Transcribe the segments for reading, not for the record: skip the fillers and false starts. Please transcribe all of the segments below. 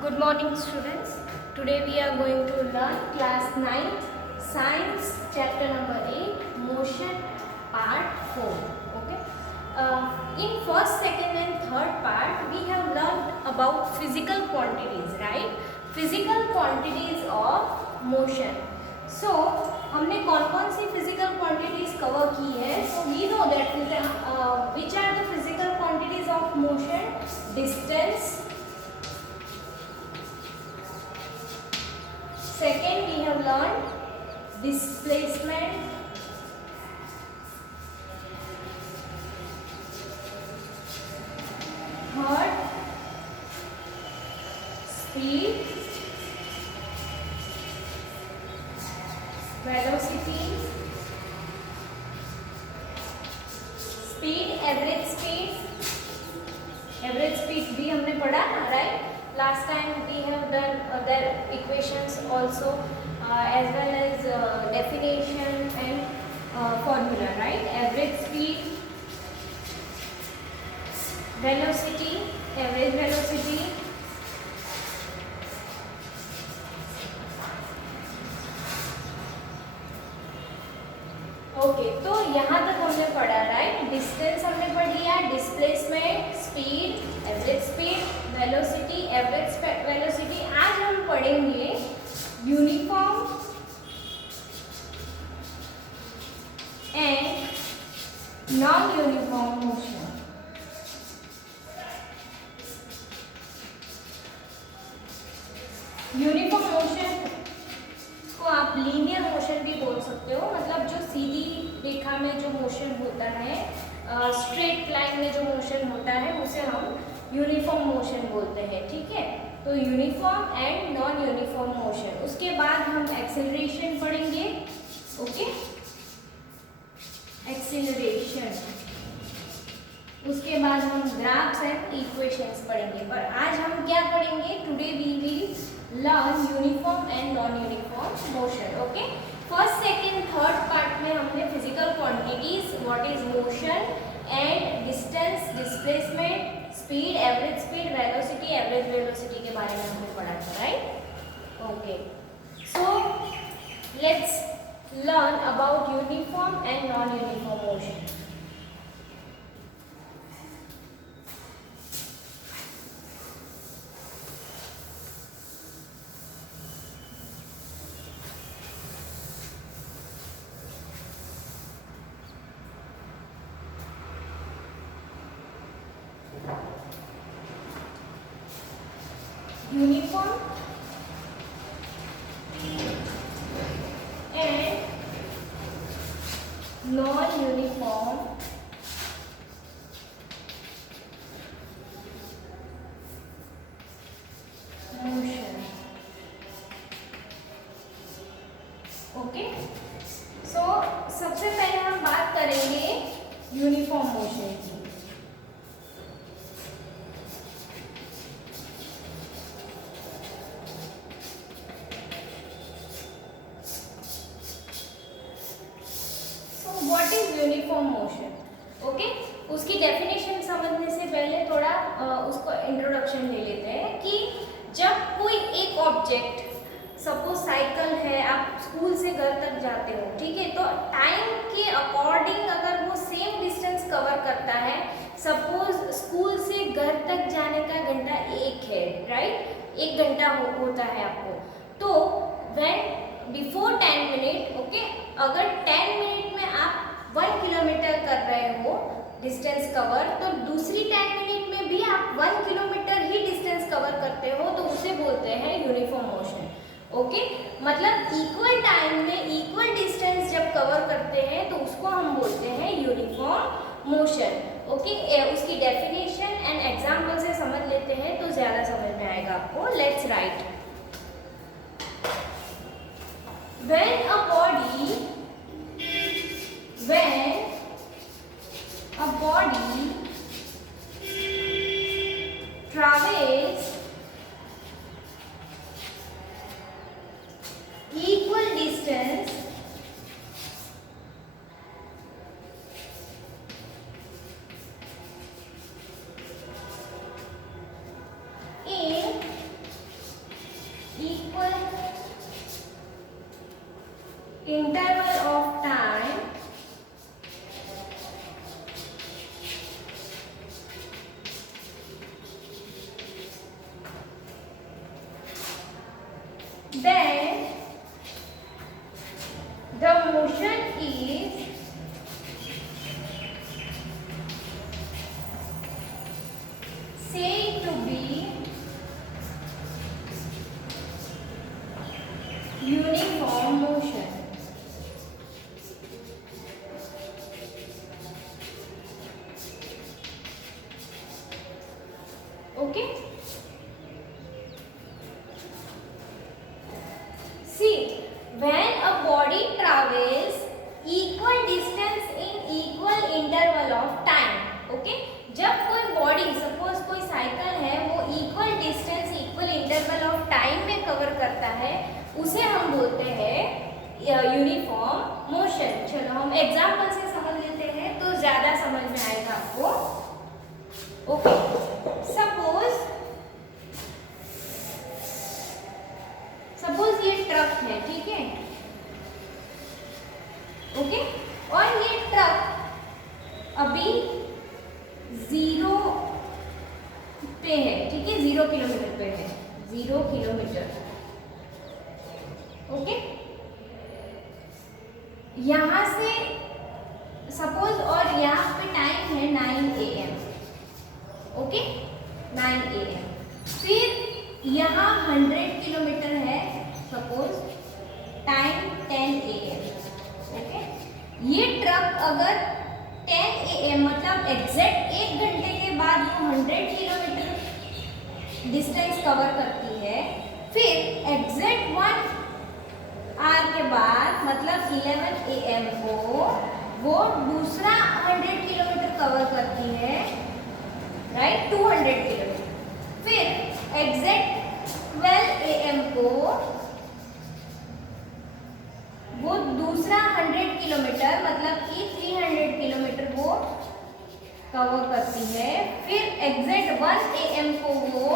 Good morning students. Today we are going to learn class 9 science chapter number 8 motion part 4. Okay. In first, second and third part we have learned about physical quantities, right? Physical quantities of motion. So हमने कौन कौन सी physical quantities cover की है? So we know that which are the physical quantities of motion? Distance. Second, we have learned displacement. Third, speed, velocity, speed, average speed भी हमने पढ़ा ना, right? Last time we have done other equations also as well as definition and formula, right? Average speed, velocity, average velocity, okay तो यहाँ तक हमने पढ़ा, right? Distance हमने पढ़ लिया, displacement, speed, average speed, velocity, average velocity. आज हम पढ़ेंगे uniform and non uniform motion. Uniform motion को आप लीनियर मोशन भी बोल सकते हो, मतलब जो सीधी रेखा में जो मोशन होता है, स्ट्रेट लाइन में जो मोशन होता है उसे हम यूनिफॉर्म मोशन बोलते हैं. ठीक है, तो uniform and non uniform motion. उसके बाद हम एक्सेलरेशन पढ़ेंगे. Okay, acceleration. उसके बाद हम ग्राफ्स एंड इक्वेशंस पढ़ेंगे. पर आज हम क्या पढ़ेंगे? Today we will learn uniform and non uniform motion. Okay, first, second, third part में हमने physical quantities, what is motion and distance, displacement, speed, average speed, velocity, average velocity के बारे में हमने पढ़ा था, right? Okay, so let's learn about uniform and non uniform motion. Uniform and non-uniform motion. Okay, so सबसे पहले हम बात करेंगे यूनिफॉर्म मोशन की. What is uniform motion? Okay, उसकी डेफिनेशन समझने से पहले थोड़ा उसको इंट्रोडक्शन ले लेते हैं कि जब कोई एक ऑब्जेक्ट, सपोज साइकिल है, आप स्कूल से घर तक जाते हो, ठीक है, तो टाइम के अकॉर्डिंग अगर वो सेम डिस्टेंस कवर करता है, सपोज स्कूल से घर तक जाने का घंटा 1 है, राइट? 1 घंटा होता है आपको, तो व्हेन बिफोर 10 मिनट, ओके, अगर 10 मिनट में आप 1 किलोमीटर कर रहे हो डिस्टेंस कवर, तो दूसरी 10 मिनट में भी आप 1 किलोमीटर ही डिस्टेंस कवर करते हो, तो उसे बोलते हैं यूनिफॉर्म मोशन. ओके, मतलब इक्वल टाइम में इक्वल डिस्टेंस जब कवर करते हैं तो उसको हम बोलते हैं यूनिफॉर्म मोशन. ओके, उसकी डेफिनेशन एंड एग्जाम्पल से समझ लेते हैं तो ज़्यादा समझ में आएगा आपको. Let's write. When a body travels equal distance in interval of time then the motion is said to be uniform motion. Okay? See, when a body travels equal distance in equal interval of time, okay? जब कोई body suppose कोई cycle है वो equal distance equal interval of time में cover करता है उसे हम बोलते हैं यूनिफॉर्म मोशन। चलो हम एग्जांपल से समझ लेते हैं तो ज्यादा समझ में आएगा आपको। ओके, सपोज ये ट्रक है, ठीक है, ओके, और ये ट्रक अभी 0 पे है, ठीक है, 0 किलोमीटर पे है, 0 किलोमीटर, ओके। यहां से सपोज और यहाँ पे टाइम है 9 AM, ओके, 9 AM। फिर यहाँ 100 किलोमीटर है, सपोज टाइम 10 AM, ओके। ये ट्रक अगर 10 AM मतलब एग्जैक्ट 1 घंटे के बाद वो 100 किलोमीटर डिस्टेंस कवर करती है, फिर एग्जैक्ट 1 आवर के बाद मतलब 11 AM को वो दूसरा 100 किलोमीटर कवर करती है, राइट, 200 किलोमीटर। फिर एग्जैक्ट 12 AM को वो दूसरा 100 किलोमीटर मतलब कि 300 किलोमीटर वो कवर करती है। फिर एग्जैक्ट 1 AM को वो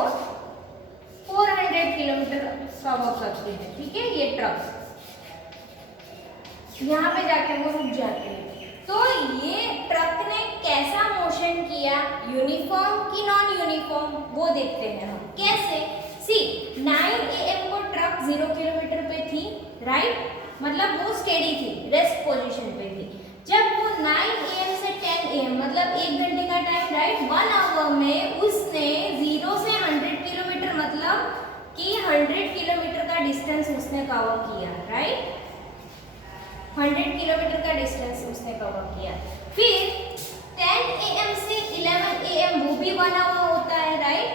400 किलोमीटर कवर करती है, ठीक है, ये ट्रक यहाँ पे जाके वो रुक जाते हैं। तो ये ट्रक ने कैसा मोशन किया, यूनिफॉर्म की नॉन यूनिफॉर्म, वो देखते हैं हम कैसे। सी 9 AM को ट्रक 0 किलोमीटर पे थी, राइट, मतलब वो स्टेडी थी, रेस्ट पोजीशन पे थी। जब वो 9 AM से 10 AM मतलब 1 घंटे का टाइम, राइट, 1 आवर में उसने 0 से 100 किलोमीटर मतलब कि 100 किलोमीटर का डिस्टेंस उसने कवर किया, राइट, 100 किलोमीटर का डिस्टेंस उसने कवर किया। फिर 10 AM से 11 AM वो भी 1 आवर होता है, राइट,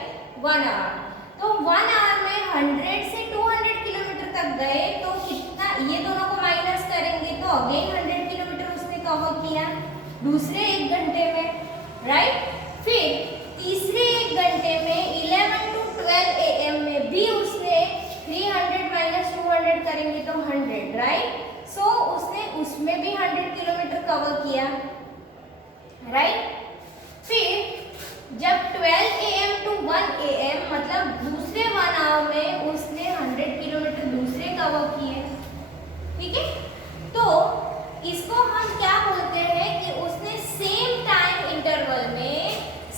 1 आवर। तो 1 आवर में 100 से 200 किलोमीटर तक गए तो कितना, ये दोनों को माइनस करेंगे तो अगेन 100 किलोमीटर उसने कवर किया दूसरे 1 घंटे में, राइट। फिर तीसरे 1 घंटे में 11 to 12 AM में भी उसने 300 माइनस 200 करेंगे तो 100, राइट। सो उसने उसमें भी 100 किलोमीटर कवर किया, राइट। फिर जब 12 AM to 1 AM मतलब दूसरे 1 आवर में उसने 100 किलोमीटर दूसरे कवर किए, ठीक है। तो इसको हम क्या बोलते हैं कि उसने सेम टाइम इंटरवल में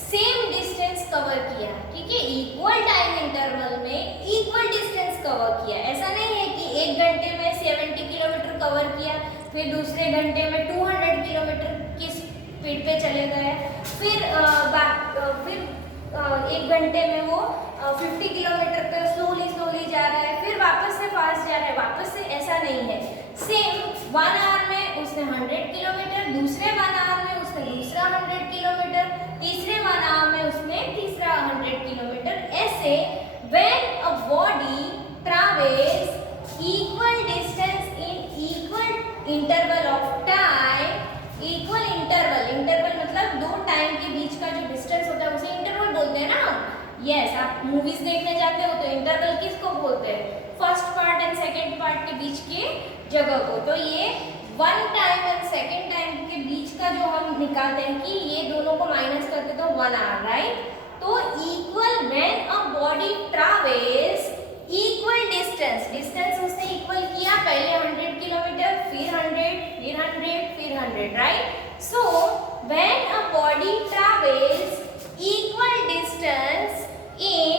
सेम डिस्टेंस कवर किया, ठीक है, इक्वल टाइम इंटरवल में इक्वल डिस्टेंस कवर किया। ऐसा नहीं है कि 1 घंटे में 70 किलोमीटर कवर किया, फिर दूसरे घंटे में 200 किलोमीटर की स्पीड पे चले गए, फिर 1 घंटे में वो 50 किलोमीटर पे स्लोली जा रहा है, फिर वापस से फास्ट जा रहा है, वापस से, ऐसा नहीं है। सेम 1 आवर में उसने 100 किलोमीटर, दूसरे 1 आवर में उसने दूसरा 100 किलोमीटर, तीसरे 1 आवर में उसने तीसरा 100 किलोमीटर। ऐसे when a body travels equal distance in equal interval of time, equal interval मतलब 2 टाइम के बीच का जो डिस्टेंस होता है उसे इंटरवल बोलते हैं ना। यस, आप मूवीज देखने जाते हो तो इंटरवल किसको बोलते हैं, first part and second part के बीच के जगह को। तो ये 1 टाइम एंड सेकंड टाइम के बीच का जो हम निकालते हैं कि ये दोनों को माइनस करते तो 1 आवर, राइट। तो equal when a body travels equal distance उसने इक्वल किया, पहले 100 किलोमीटर, फिर right? So when a body travels equal distance in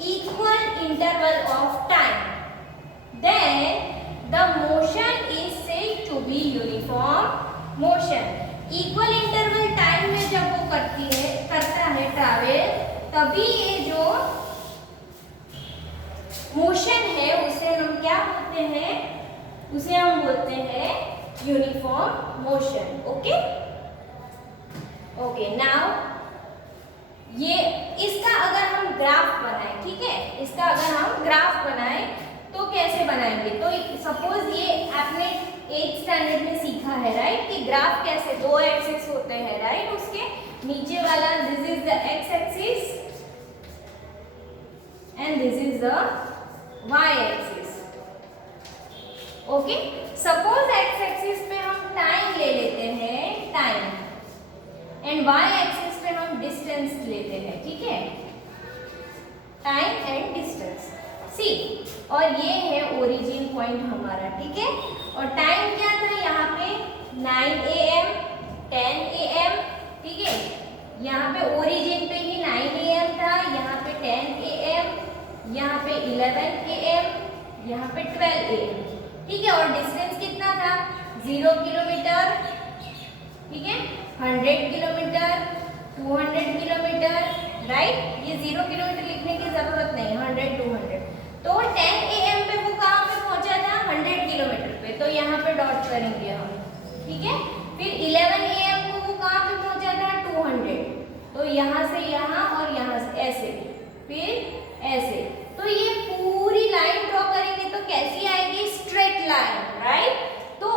equal interval of time, then the motion is said to be uniform motion. Equal interval time में जब वो करता है travel, तभी ये जो मोशन है उसे हम क्या बोलते हैं? उसे हम बोलते हैं uniform motion. Okay okay. Now ये इसका अगर हम ग्राफ बनाएं, ठीक है, इसका अगर हम ग्राफ बनाएं तो कैसे बनाएंगे? तो सपोज ये आपने 8th स्टैंडर्ड में सीखा है, राइट, कि ग्राफ कैसे दो एक्सिस होते हैं, राइट. उसके नीचे वाला this is the X axis and this is the Y axis. Okay. Suppose X axis पे हम टाइम ले लेते हैं, टाइम, एंड वाई एक्सिस पे हम डिस्टेंस लेते हैं, ठीक है, टाइम एंड डिस्टेंस. सी, और ये है ओरिजिन पॉइंट हमारा, ठीक है. और टाइम क्या था यहाँ पे? 9 AM, 10 AM, ठीक है. यहाँ पे ओरिजिन पे ही 9 AM था, यहाँ पे 10 AM, यहाँ पे 11 AM, यहाँ पे 12 AM, ठीक है. और डिस्टेंस कितना था? 0 किलोमीटर, ठीक है, 100 किलोमीटर, 200 किलोमीटर, राइट. ये 0 किलोमीटर लिखने की जरूरत नहीं, 100, 200. तो 10 AM पे वो कहाँ पे पहुंचा था? 100 किलोमीटर पे, तो यहाँ पे डॉट करेंगे हम, ठीक है. फिर 11 AM को वो कहाँ पे पहुंचा था? 200, तो यहाँ से यहाँ और यहाँ से ऐसे, फिर ऐसे. तो ये पूरी लाइन ड्रॉ करेंगे तो कैसी आएगी? Straight line, right. तो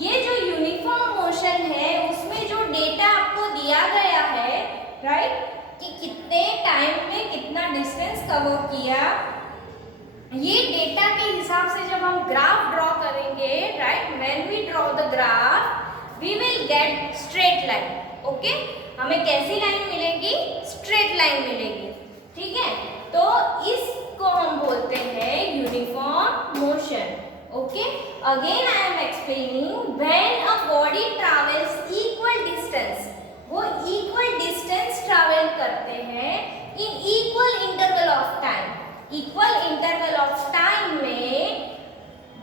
ये जो यूनिफॉर्म मोशन है उसमें जो डेटा आपको दिया गया है, राइट, कि कितने टाइम में कितना डिस्टेंस कवर किया, ये डेटा के हिसाब से जब हम ग्राफ ड्रॉ करेंगे, right, when we draw the graph we will get straight line. Okay. हमें कैसी लाइन मिलेगी? स्ट्रेट लाइन मिलेगी, ठीक है. तो इसको हम बोलते हैं uniform motion. Okay. Again I am explaining, when a body travels equal distance, वो इक्वल डिस्टेंस ट्रैवल करते हैं in equal interval of time, equal interval of time में,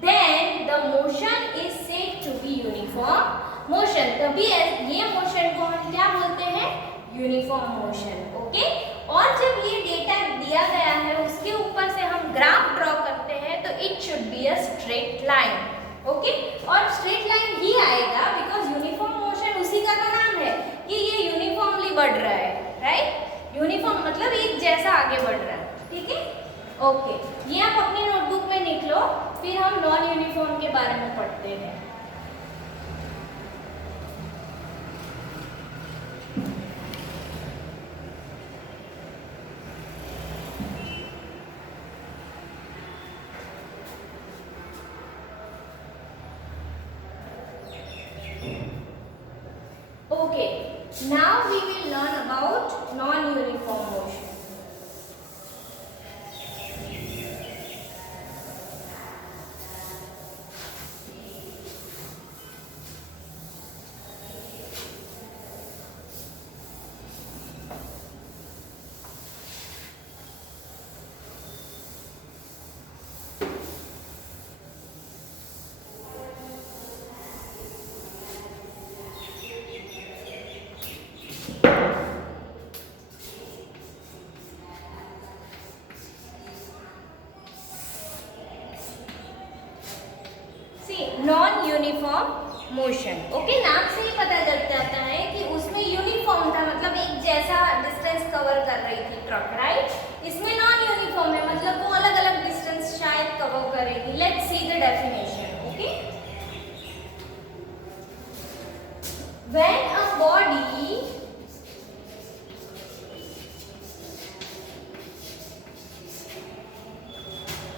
then the motion is said to be uniform motion. तभी ये motion को हम क्या बोलते हैं? Uniform motion. ओके. और जब ये डेटा दिया गया है उसके ऊपर से हम ग्राफ ड्रॉ करते हैं तो it should be a straight line. Okay. और स्ट्रेट लाइन ही आएगा बिकॉज यूनिफॉर्म मोशन उसी का तो नाम है कि ये यूनिफॉर्मली बढ़ रहा है, राइट. यूनिफॉर्म मतलब एक जैसा आगे बढ़ रहा है, ठीक है. ओके. ये आप अपनी नोटबुक में लिख लो, फिर हम नॉन यूनिफॉर्म के बारे में पढ़ते हैं. Okay, now we will learn about non-uniform motion. Non uniform motion. Okay. नाम से ही पता चल जाता है कि उसमें यूनिफॉर्म था, मतलब एक जैसा डिस्टेंस कवर कर रही थी ट्रक, राइट. इसमें नॉन यूनिफॉर्म है, मतलब वो अलग अलग डिस्टेंस शायद कवर करेगी. Let's see the definition. Okay. When a body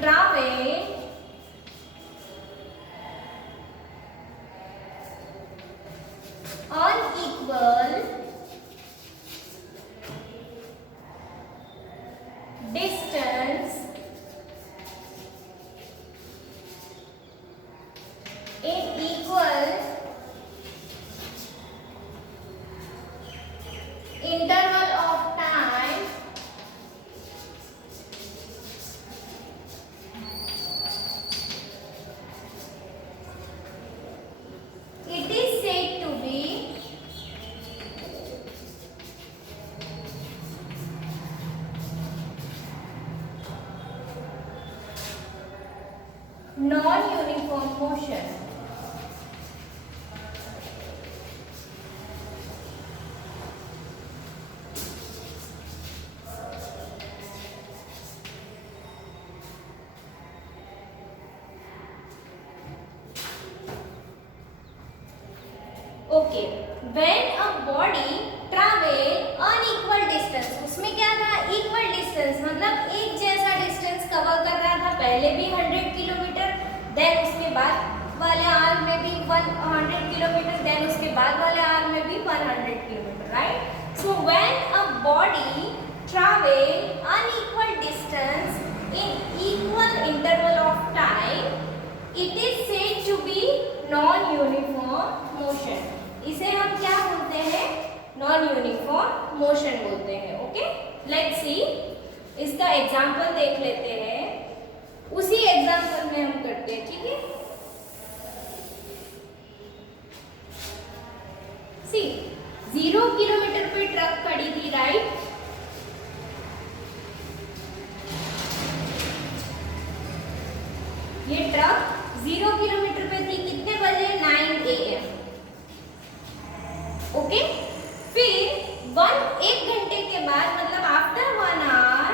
travel unequal distance in equal non uniform motion. Okay, when a body travel unequal distance, उसमें क्या था, इक्वल डिस्टेंस, मतलब एक जैसा डिस्टेंस कवर कर रहा था, पहले भी 100 किलोमीटर, देन उसके बाद वाले आवर में भी 100 किलोमीटर, देन उसके बाद वाले आवर में भी 100 kilometre, right. So when a body travel unequal distance in equal interval of time, it is said to be non uniform motion. इसे हम क्या बोलते हैं, नॉन यूनिफॉर्म मोशन बोलते हैं। ओके, लेट्स सी, इसका एग्जांपल देख लेते हैं, उसी एग्जांपल में हम करते हैं, ठीक है। सी, 0 किलोमीटर पे ट्रक खड़ी थी, राइट। ये ट्रक 0 किलोमीटर पे थी, कितने बजे, 9 AM। ओके, फिर 1 घंटे के बाद, मतलब आफ्टर 1 आवर,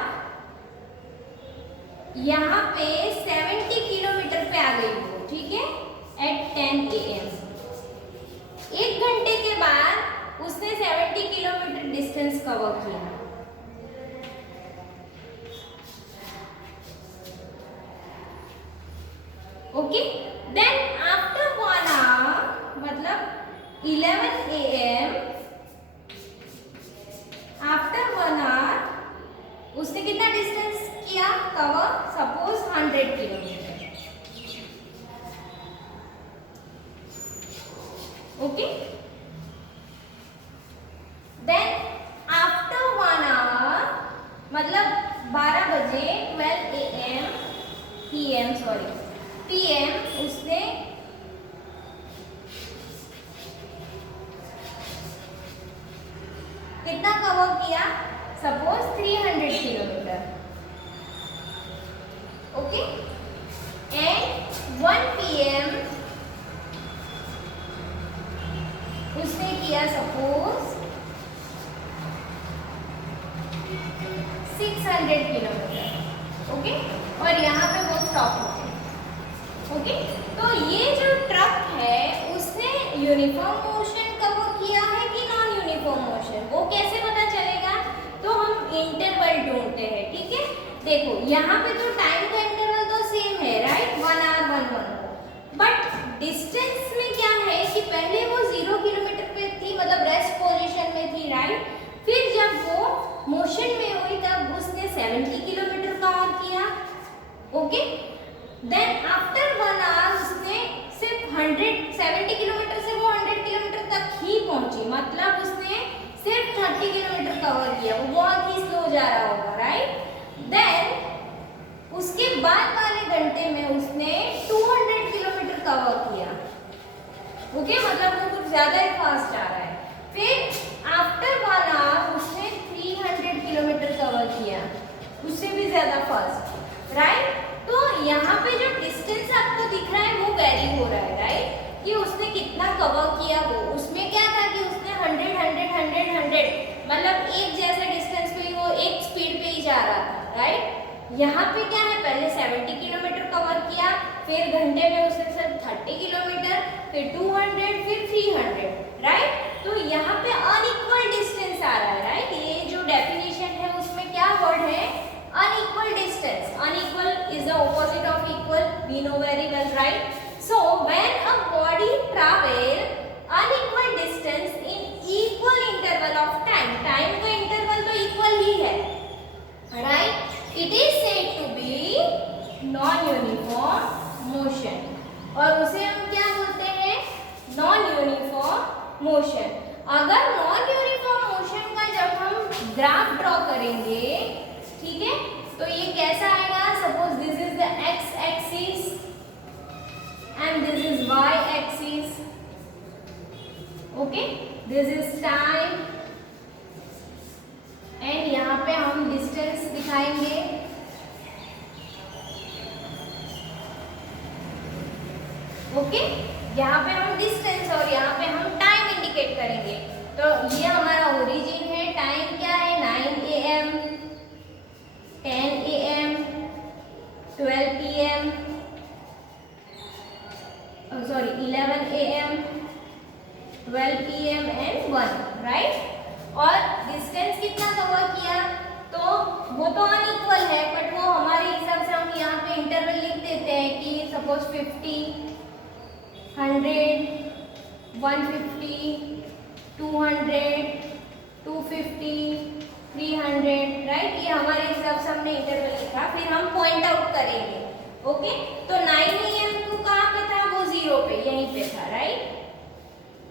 यहाँ पे 70 किलोमीटर पे आ गई वो, ठीक है, एट 10 AM। 1 घंटे के बाद उसने 70 किलोमीटर डिस्टेंस कवर किया। ओके, देन आफ्टर 1 आवर, मतलब 11 AM, आफ्टर 1 आवर उसने कितना डिस्टेंस किया cover, suppose 100 kilometre. Okay, then after 1 hour, मतलब 12 बजे, 12 AM, PM, सॉरी, PM, उसने कितना कवर किया, suppose 300 kilometre. Okay, and 1 PM उसने किया सपोज 600 किलोमीटर। ओके, और यहाँ पे वो स्टॉप हो गए। ओके, तो ये जो ट्रक है उसने यूनिफॉर्म मोशन कवर किया है कि नॉन यूनिफॉर्म मोशन, वो कैसे पता चलेगा, तो हम इंटरवल ढूंढते हैं, ठीक है। देखो यहाँ पे तो टाइम का इंटरवल तो सेम है, राइट, 1 आवर 1 1, बट डिस्टेंस में क्या है कि पहले वो 0 किलोमीटर पे थी, मतलब रेस्ट पोजीशन में थी, राइट। फिर जब वो मोशन में हुई तब उसने 70 किलोमीटर कवर किया। ओके, देन आफ्टर 1 आवर उसने सिर्फ 70 किलोमीटर से वो 100 किलोमीटर तक ही पहुंची, मतलब उसने सिर्फ 30 किलोमीटर कवर किया, वो बहुत ही स्लो जा रहा होगा, राइट। देन उसके बाद वाले घंटे में उसने 200 किलोमीटर कवर किया। ओके, मतलब वो कुछ ज्यादा ही फास्ट जा रहा है। फिर आफ्टर 1 आवर उसने 300 किलोमीटर कवर किया, उससे भी ज्यादा फास्ट, राइट। तो यहाँ पे जो डिस्टेंस आपको दिख रहा है वो वेरी हो रहा है, राइट, कि उसने कितना कवर किया। वो उसमें क्या था कि उसने 100 मतलब एक जैसे डिस्टेंस पे वो एक स्पीड पे ही जा रहा था, राइट। यहाँ पे क्या है, पहले 70 किलोमीटर कवर किया, फिर घंटे में उसने सिर्फ 30 किलोमीटर, फिर 200, फिर 300, राइट। तो यहाँ पे अनइक्वल डिस्टेंस आ रहा है, राइट। ये जो डेफिनेशन है उसमें क्या वर्ड है, unequal distance. Unequal is the opposite of equal, we know very well, right. So when a body travel unequal distance in equal interval of time, time का interval तो equal ही है, right, it is said to be non uniform motion, और उसे हम क्या बोलते हैं, non uniform motion। अगर non uniform motion का जब हम ग्राफ ड्रॉ करेंगे, ठीक है, तो ये कैसा आएगा, suppose this is the x axis and this is y axis. Okay, this is time and यहाँ पे हम डिस्टेंस दिखाएंगे। ओके, यहाँ पे हम डिस्टेंस और यहाँ पे हम टाइम इंडिकेट करेंगे। तो ये हमारा ओरिजिन है, टाइम क्या है 9 AM, 10 AM, 12 PM, sorry 11 AM, 12 PM and 1, right. और डिस्टेंस कितना कवर किया, तो वो तो अनइक्वल है, बट वो हमारे हिसाब से हम यहाँ पे इंटरवल लिख देते हैं कि सपोज 50, 100, 150, 200, 250, 300, राइट। ये हमारे हिसाब से हमने इंटरवल लिखा, फिर हम पॉइंट आउट करेंगे। ओके, तो 9 AM को कहाँ पे था, वो 0 पे, यहीं पे था, राइट,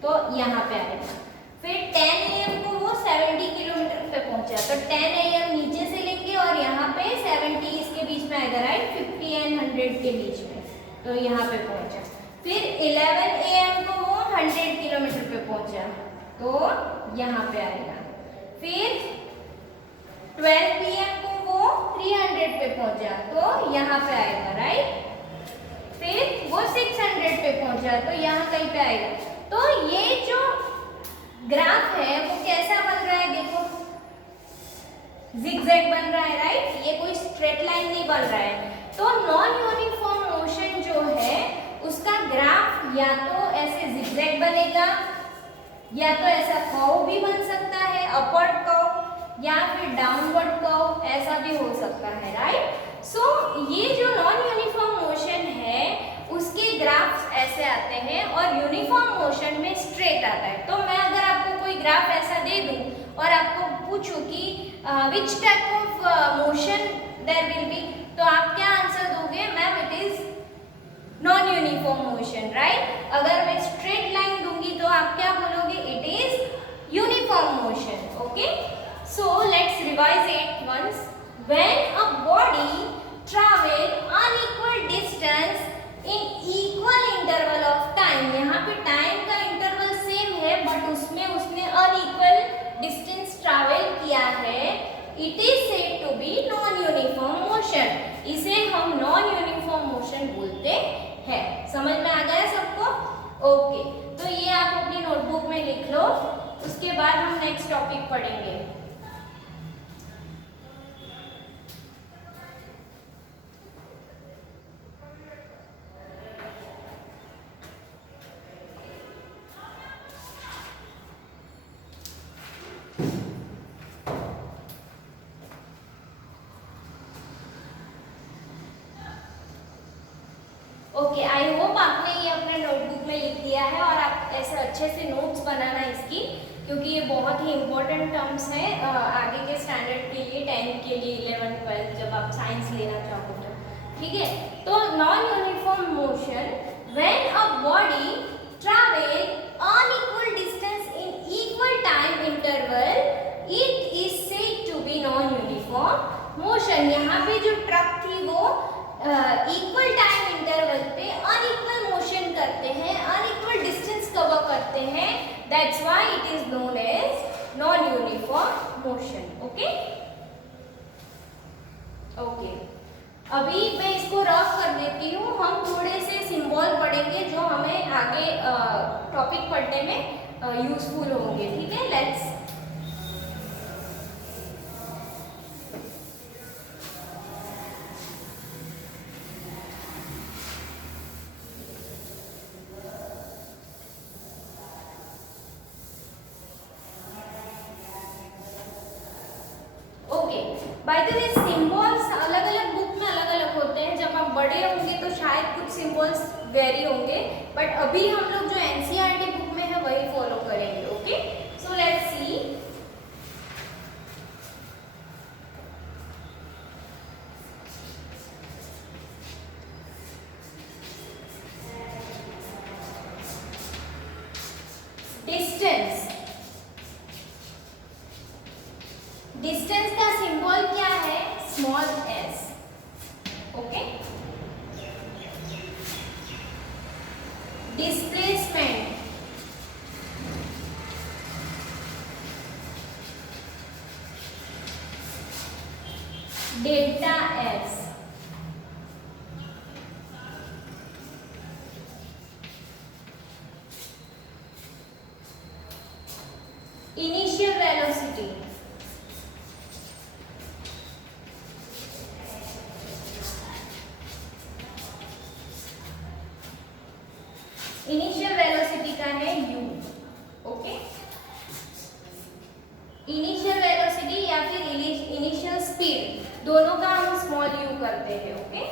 तो यहाँ पे आएगा। फिर 10 AM को वो 70 किलोमीटर पे पहुंचा, तो 10 AM नीचे से लेंगे और यहाँ पे 70 इसके बीच में आएगा, राइट, 50 एंड 100 के बीच में, तो यहाँ पे पहुंचा। फिर 11 AM को वो 100 किलोमीटर पे पहुंचा, तो यहाँ पे आएगा। फिर 12 PM को वो 300 पे पहुंचा, तो यहाँ पे आएगा, राइट। फिर वो 600 पे पहुंचा, तो यहाँ कहीं पे आएगा। तो ये जो ग्राफ है वो कैसा बन रहा है, देखो जिगजैग बन रहा है, राइट, ये कोई स्ट्रेट लाइन नहीं बन रहा है। तो नॉन यूनिफॉर्म मोशन जो है उसका ग्राफ या तो ऐसे जिगजैग बनेगा, या तो ऐसा कर्व भी बन सकता है, अपवर्ड कर्व, या फिर डाउनवर्ड कर्व, ऐसा भी हो सकता है, राइट। सो ये जो नॉन यूनिफॉर्म मोशन है उसके ग्राफ्स ऐसे आते हैं और यूनिफॉर्म मोशन में स्ट्रेट आता है। तो मैं अगर आपको कोई ग्राफ ऐसा दे दूं और आपको पूछूं कि which type of motion there will be, तो आप क्या आंसर दोगे, ma'am it is non uniform motion, right. अगर मैं स्ट्रेट लाइन दूंगी तो आप क्या बोलोगे, it is uniform motion. Okay, so let's revise it once. When a body travel unequal distance in equal interval of time, यहाँ पे टाइम का इंटरवल सेम है बट उसमें उसने अनइक्वल डिस्टेंस ट्रैवल किया है, it is said to be non uniform motion. इसे हम नॉन यूनिफॉर्म मोशन बोलते हैं। समझ में आ गया सबको? ओके, तो ये आप अपनी नोटबुक में लिख लो, उसके बाद हम नेक्स्ट टॉपिक पढ़ेंगे। ओके, आई होप आपने ये अपने नोटबुक में लिख दिया है और आप ऐसे अच्छे से नोट्स बनाना इसकी, क्योंकि ये बहुत ही इंपॉर्टेंट टर्म्स हैं आगे के स्टैंडर्ड के लिए, 10th के लिए, 11th 12th जब आप साइंस लेना चाहो तो, ठीक है। तो non uniform motion, when a body travel unequal distance in equal time interval, it is said to be non uniform motion. यहाँ पे जो ट्रक थी वो इक्वल टाइम इंटरवल पे अनइक्वल मोशन करते हैं, अनइक्वल डिस्टेंस कवर करते हैं, that's why it is known as non uniform motion. Okay okay, अभी मैं इसको रफ कर देती हूँ, हम थोड़े से सिंबल पढ़ेंगे जो हमें आगे टॉपिक पढ़ने में यूजफुल होंगे, ठीक है। Let's by the way symbols अलग अलग बुक में अलग अलग होते हैं, जब आप बड़े होंगे तो शायद कुछ सिंबल्स वेरी होंगे, बट अभी हम लोग जो एनसीईआरटी बुक में है वही फॉलो करेंगे। Okay, so let's see. Distance, distance का सिंबल क्या है, small S. Okay, displacement, delta S. है u। ओके, इनिशियल वेलोसिटी या फिर इनिशियल स्पीड दोनों का हम स्मॉल u करते हैं। ओके,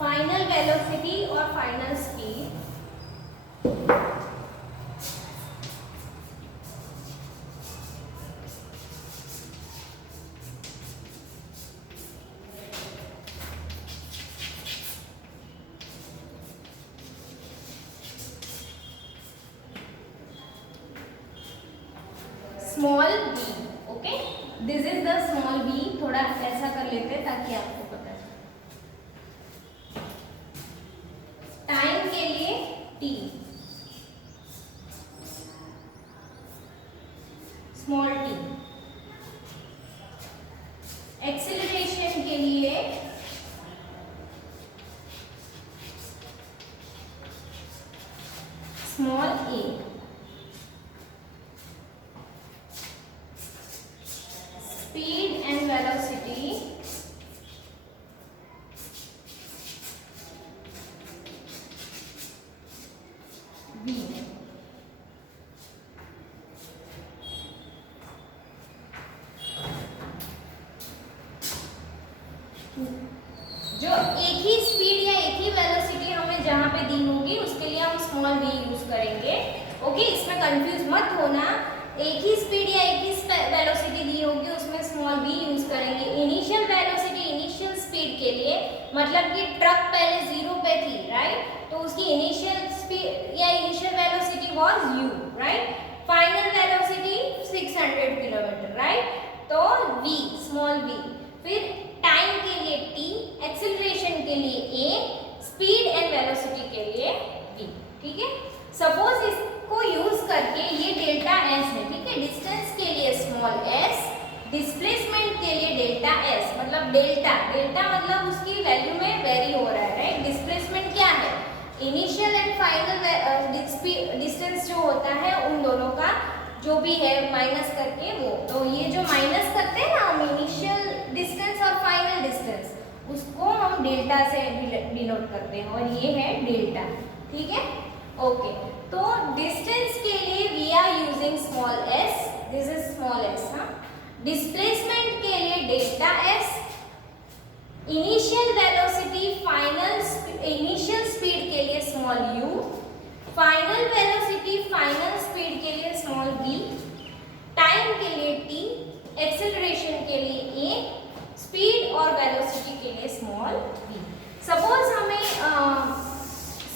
फाइनल वेलोसिटी और final speed. Small b। Okay, this is the small b। थोड़ा ऐसा कर लेते हैं ताकि आपको पता चले। टाइम के लिए t, स्मॉल t। एक्सेलरेशन के लिए small a। Speed and velocity v। जो एक ही स्पीड या एक ही वेलोसिटी हमें जहां पे दी होगी उसके लिए हम स्मॉल v यूज करेंगे। ओके, इसमें कंफ्यूज मत होना। एक ही स्पीड या एक ही वेलोसिटी दी होगी उसमें स्मॉल v यूज करेंगे। इनिशियल वेलोसिटी इनिशियल स्पीड के लिए, मतलब कि ट्रक पहले 0 पे थी, राइट, तो उसकी इनिशियल स्पीड या initial velocity was u, right. Final velocity 600 kilometre, right, तो v, स्मॉल v। फिर टाइम के लिए t, एक्सेलरेशन के लिए a, स्पीड एंड वेलोसिटी के लिए v। ठीक है, सपोज इसको यूज करके ये डेल्टा s है, ठीक है, डिस्टेंस के लिए स्मॉल s, डिस्प्लेसमेंट के लिए डेल्टा s, मतलब डेल्टा मतलब उसकी वैल्यू में वेरी हो रहा है, राइट। डिस्प्लेसमेंट क्या है, इनिशियल एंड फाइनल डिस्टेंस जो होता है उन दोनों का जो भी है माइनस करके वो, तो ये जो माइनस करते हैं ना हम इनिशियल डिस्टेंस और फाइनल डिस्टेंस, उसको हम डेल्टा से डिनोट करते हैं और ये है डेल्टा। ठीक है, ओके, तो डिस्टेंस के लिए we are using small s, this is small s। हाँ, डिस्प्लेसमेंट के लिए delta s, initial velocity initial speed के लिए small u, final velocity final speed के लिए स्मॉल v, टाइम के लिए t, एक्सेलरेशन के लिए a, स्पीड और वेलोसिटी के लिए स्मॉल v। सपोज हमें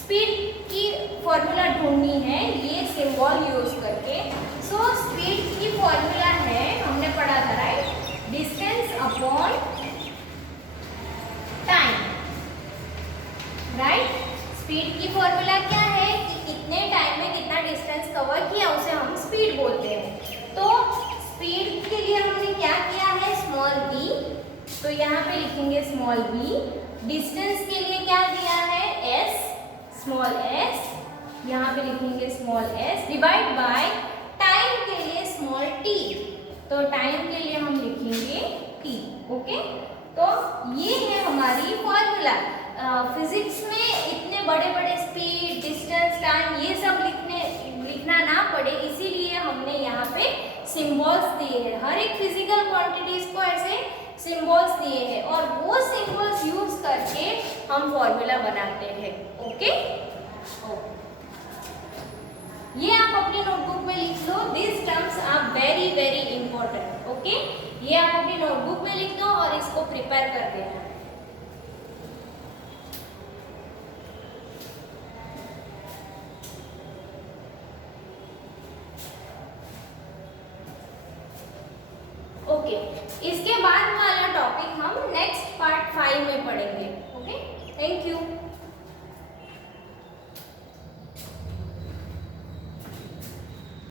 स्पीड की फॉर्मूला ढूंढनी है ये सिंबल यूज करके। सो स्पीड की फॉर्मूला है, हमने पढ़ा था, right, distance upon time, right. Speed की फॉर्मूला क्या है कि कितने टाइम में कितना डिस्टेंस कवर किया उसे हम स्पीड बोलते हैं। तो स्पीड के लिए हमने क्या किया है, स्मॉल v, तो यहाँ पे लिखेंगे स्मॉल v। डिस्टेंस के लिए क्या दिया है, s, स्मॉल s, यहाँ पे लिखेंगे small s, divide by time के लिए स्मॉल t, तो टाइम के लिए हम लिखेंगे t। ओके, तो ये है हमारी फॉर्मूला। फिजिक्स में इतने बड़े बड़े स्पीड, डिस्टेंस, टाइम ये सब लिखना ना पड़े, इसीलिए हमने यहाँ पे सिंबल्स दिए हैं। हर एक फिजिकल क्वांटिटीज को ऐसे सिंबल्स दिए हैं और वो सिंबल्स यूज करके हम फॉर्मूला बनाते हैं। ओके, ये आप अपनी नोटबुक में लिख लो, this terms are very very important. Okay, ये आप अपनी नोटबुक में लिख दो और इसको प्रिपेयर कर देना। ओके, इसके बाद वाला टॉपिक हम नेक्स्ट पार्ट 5 में पढ़ेंगे। Okay, thank you.